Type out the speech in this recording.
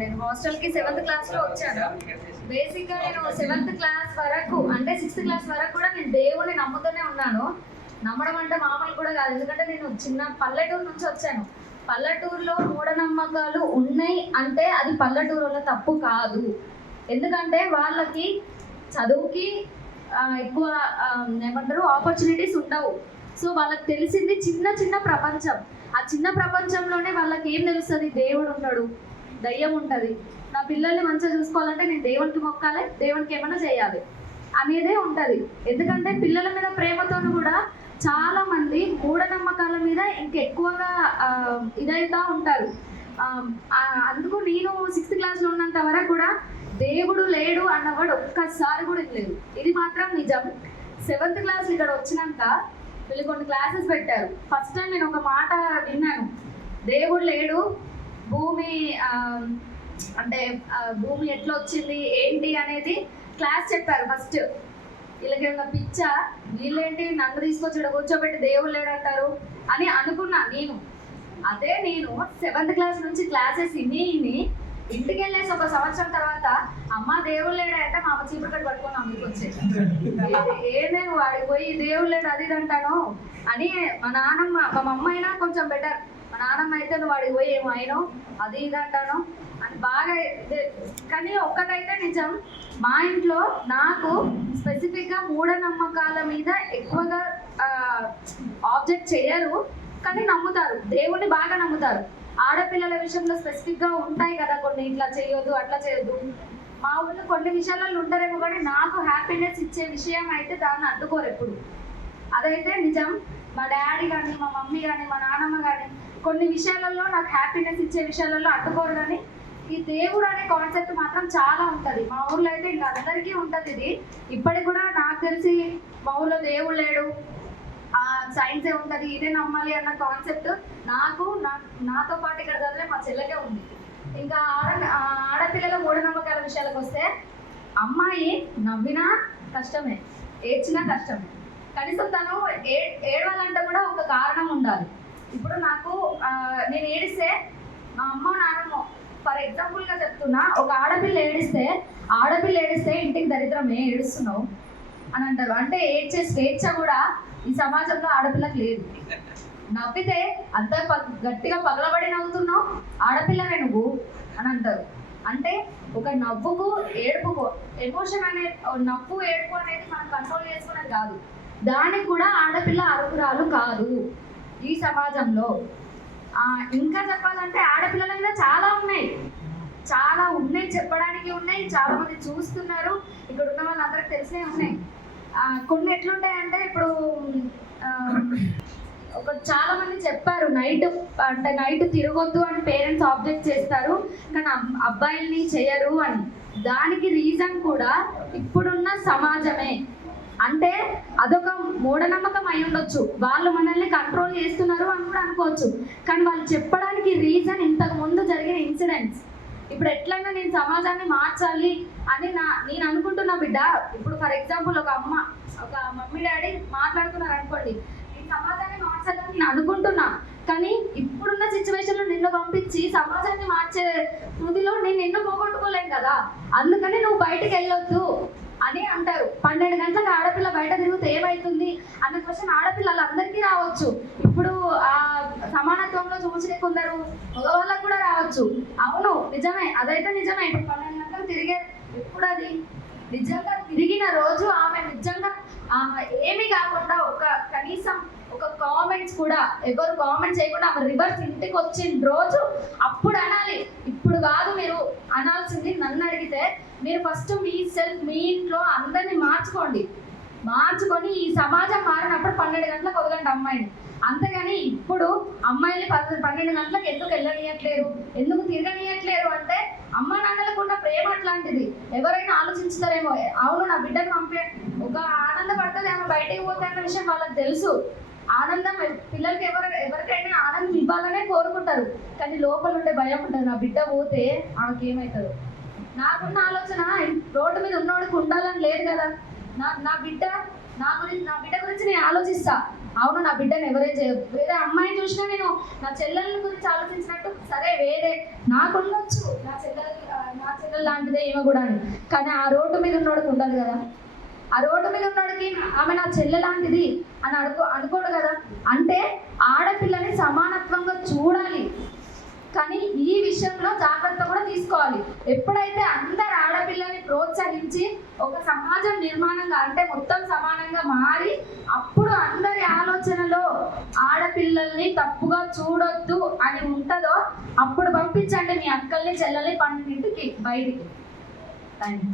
నేను హాస్టల్కి 7th క్లాస్లో వచ్చాను. బేసిక్గా నేను 7th క్లాస్ వరకు అంటే 6th క్లాస్ వరకు కూడా నేను దేవుడిని నమ్ముతూనే ఉన్నాను. నమ్మడం అంటే మామూలు కూడా కాదు, ఎందుకంటే నేను చిన్న పల్లెటూరు నుంచి వచ్చాను. పల్లెటూరులో మూఢనమ్మకాలు ఉన్నాయి అంటే అది పల్లెటూరులో తప్పు కాదు. ఎందుకంటే వాళ్ళకి చదువుకి ఎక్కువ ఏమంటారు ఆపర్చునిటీస్ ఉండవు. సో వాళ్ళకి తెలిసింది చిన్న చిన్న ప్రపంచం. ఆ చిన్న ప్రపంచంలోనే వాళ్ళకి ఏం తెలుస్తుంది? దేవుడు ఉన్నాడు, దయ్యం ఉంటుంది, నా పిల్లల్ని మంచిగా చూసుకోవాలంటే నేను దేవునికి మొక్కాలి, దేవునికి ఏమైనా చేయాలి అనేదే ఉంటుంది. ఎందుకంటే పిల్లల మీద ప్రేమతోనూ కూడా చాలా మంది మూఢనమ్మకాల మీద ఇంకెక్కువగా ఇదైతా ఉంటారు. అందుకు నేను 6th క్లాస్లో ఉన్నంత వరకు కూడా దేవుడు లేడు అన్నవాడు ఒక్కసారి కూడా లేదు. ఇది మాత్రం నిజం. 7th క్లాస్ ఇక్కడ వచ్చినాక వీళ్ళు కొన్ని క్లాసెస్ పెట్టారు. ఫస్ట్ టైం నేను ఒక మాట విన్నాను, దేవుడు లేడు, భూమి అంటే భూమి ఎట్లా వచ్చింది ఏంటి అనేది క్లాస్ చెప్పారు. ఫస్ట్ వీళ్ళకి ఉన్న పిచ్చ, వీళ్ళేంటి నన్ను తీసుకొచ్చి ఇక్కడ కూర్చోబెట్టి దేవుడు లేడు అంటారు అని అనుకున్నా నేను. అదే నేను 7th క్లాస్ నుంచి క్లాసెస్ ఇన్ని ఇంటికి వెళ్ళేసి ఒక సంవత్సరం తర్వాత అమ్మ దేవుడు లేడు అంటే మా అమ్మ చీపురు పట్టుకొని అమ్మకి వచ్చేది. ఏదేమో వాడికి పోయి దేవుడు లేడు అది ఇది అంటాను అని మా నాన్నమ్మ, మా అమ్మ అయినా కొంచెం బెటర్, మా నాన్నమ్మ అయితే నువ్వు వాడికి పోయి ఏమో అయినో అది ఇది అంటాను అని బాగా. కానీ ఒక్కటైతే నిజం, మా ఇంట్లో నాకు స్పెసిఫిక్గా మూఢనమ్మకాల మీద ఎక్కువగా ఆబ్జెక్ట్ చేయరు, కానీ నమ్ముతారు, దేవుణ్ణి బాగా నమ్ముతారు. ఆడపిల్లల విషయంలో స్పెసిఫిక్గా ఉంటాయి కదా కొన్ని, ఇట్లా చేయొద్దు అట్లా చేయొద్దు. మా ఊళ్ళో కొన్ని విషయాలలో ఉంటారేమో, కానీ నాకు హ్యాపీనెస్ ఇచ్చే విషయం అయితే దాన్ని అడ్డుకోరు ఎప్పుడు. అదైతే నిజం. మా డాడీ కానీ మా మమ్మీ కానీ మా నాన్నమ్మ కానీ కొన్ని విషయాలలో నాకు హ్యాపీనెస్ ఇచ్చే విషయాలలో అడ్డుకోరు. కానీ ఈ దేవుడు అనే కాన్సెప్ట్ మాత్రం చాలా ఉంటుంది మా ఊర్లో అయితే, ఇంకా అందరికీ ఉంటుంది ఇది. ఇప్పటికి కూడా నాకు తెలిసి మా ఊళ్ళో దేవుడు లేడు, సైన్సే ఉంటుంది, ఇదే నమ్మాలి అన్న కాన్సెప్ట్ నాకు నాతో పాటు ఇక్కడ చదివే మా చెల్లెకే ఉంది. ఇంకా ఆడపిల్లల మూఢనమ్మకాల విషయాలకు వస్తే, అమ్మాయి నవ్వినా కష్టమే, ఏడ్చినా కష్టమే. కనీసం తను ఏడవాలంటే కూడా ఒక కారణం ఉండాలి. ఇప్పుడు నాకు నేను ఏడిస్తే మా అమ్మ నాన్నమ్మ, ఫర్ ఎగ్జాంపుల్గా చెప్తున్నా, ఒక ఆడపిల్ల ఏడిస్తే ఇంటికి దరిద్రమే ఏడుస్తున్నావు అని అంటారు. అంటే ఏడ్చే స్వేచ్ఛ కూడా ఈ సమాజంలో ఆడపిల్లకి లేదు. నవ్వితే అంత గట్టిగా పగలబడి నవ్వుతున్నావు, ఆడపిల్లనే నువ్వు అని అంటారు. అంటే ఒక నవ్వుకు ఏడుపుకు ఎమోషన్ అనేది, నవ్వు ఏడుపు అనేది మనం కంట్రోల్ చేసుకునేది కాదు. దానికి కూడా ఆడపిల్ల అర్హురాలు కాదు ఈ సమాజంలో. ఇంకా చెప్పాలంటే ఆడపిల్లల మీద చాలా ఉన్నాయి చెప్పడానికి ఉన్నాయి. చాలా మంది చూస్తున్నారు, ఇక్కడ ఉన్న వాళ్ళందరికీ తెలిసినవి ఉన్నాయి. కొన్ని ఎట్లుంటాయంటే, ఇప్పుడు చాలా మంది చెప్పారు నైట్ తిరగొద్దు అని పేరెంట్స్ ఆబ్జెక్ట్ చేస్తారు, కానీ అబ్బాయిల్ని చేయరు అని. దానికి రీజన్ కూడా ఇప్పుడున్న సమాజమే. అంటే అదొక మూఢనమ్మకం అయి ఉండొచ్చు, వాళ్ళు మనల్ని కంట్రోల్ చేస్తున్నారు అని కూడా అనుకోవచ్చు. కానీ వాళ్ళు చెప్పడానికి రీజన్ ఇంతకు ముందు జరిగిన ఇన్సిడెంట్స్. ఇప్పుడు ఎట్లయినా నేను సమాజాన్ని మార్చాలి అని నేను అనుకుంటున్నా బిడ్డ. ఇప్పుడు ఫర్ ఎగ్జాంపుల్ ఒక మమ్మీ డాడీ మాట్లాడుతున్నారు అనుకోండి, నేను సమాజాన్ని మార్చాలని నేను అనుకుంటున్నా, కానీ ఇప్పుడున్న సిచ్యువేషన్లో నిన్ను పంపించి సమాజాన్ని మార్చే తుదిలో నేను నిన్ను పోగొట్టుకోలేను కదా, అందుకని నువ్వు బయటికి వెళ్ళొద్దు అని అంటారు. 12 గంటలకు ఆడపిల్ల బయట తిరిగితే ఏమవుతుంది అనే క్వశ్చన్ ఆడపిల్లలందరికీ రావచ్చు. ఇప్పుడు ఆ సమానత్వంలో చూసే కొందరు మగవాళ్ళకు కూడా రావచ్చు. అవును నిజమే, అదైతే నిజమే. ఇప్పుడు 12 గంటలకు తిరిగే, ఎప్పుడు అది నిజంగా తిరిగిన రోజు ఆమె నిజంగా ఏమీ కాకుండా కనీసం ఒక కామెంట్స్ కూడా ఎవరు కామెంట్ చేయకుండా ఆమె రివర్స్ ఇంటికి వచ్చిన రోజు అప్పుడు అనాలి. ఇప్పుడు కాదు మీరు అనాల్సింది. నన్ను అడిగితే మీరు ఫస్ట్ మీ ఇంట్లో అందరినీ మార్చుకొని ఈ సమాజం మారినప్పుడు 12 గంటలకు వదలండి అమ్మాయిని. అంతేగాని ఇప్పుడు అమ్మాయిని 12 గంటలకు ఎందుకు వెళ్ళనియట్లేరు, ఎందుకు తిరగనియట్లేరు అంటే అమ్మ నాన్నలకు ఉన్న ప్రేమ అట్లాంటిది. ఎవరైనా ఆలోచించుతారేమో, అవును నా బిడ్డను పంపే ఒక ఆనందపడుతుంది ఆమె బయటికి పోతే అన్న విషయం వాళ్ళకి తెలుసు. ఆనందం పిల్లలకి ఎవరికైనా ఆనందం ఇవ్వాలనే కోరుకుంటారు, కానీ లోపల ఉండే భయం ఉంటుంది, నా బిడ్డ పోతే ఆమెకి ఏమవుతుందో. నాకున్న ఆలోచన రోడ్డు మీద ఉన్నవాడికి ఉండాలని లేదు కదా. నా బిడ్డ గురించి నేను ఆలోచిస్తా. అవును నా బిడ్డను ఎవరేం చేయదు. వేరే అమ్మాయిని చూసినా నేను నా చెల్లెల గురించి ఆలోచించినట్టు సరే వేరే నాకు ఉండొచ్చు నా చెల్లెలు లాంటిదే ఏమో కూడా అని, కానీ ఆ రోడ్డు మీద ఉన్నోడికి ఉండదు కదా. ఆ రోడ్డు మీద ఉన్నోడికి ఆమె నా చెల్లె లాంటిది అని అనుకోడు కదా. అంటే ఆడపిల్లని సమానత్వంగా చూడాలి, కానీ ఈ విషయంలో జాగ్రత్త కూడా తీసుకోవాలి. ఎప్పుడైతే అందరు ఆడపిల్లని ప్రోత్సహించి ఒక సమాజం నిర్మాణంగా అంటే మొత్తం సమానంగా మారి అప్పుడు అందరి ఆలోచనలో ఆడపిల్లల్ని తప్పుగా చూడొద్దు అని ఉంటుందో అప్పుడు పంపించండి మీ అక్కల్ని చెల్లెల్ని 12ంటికి బయటికి. Thank you.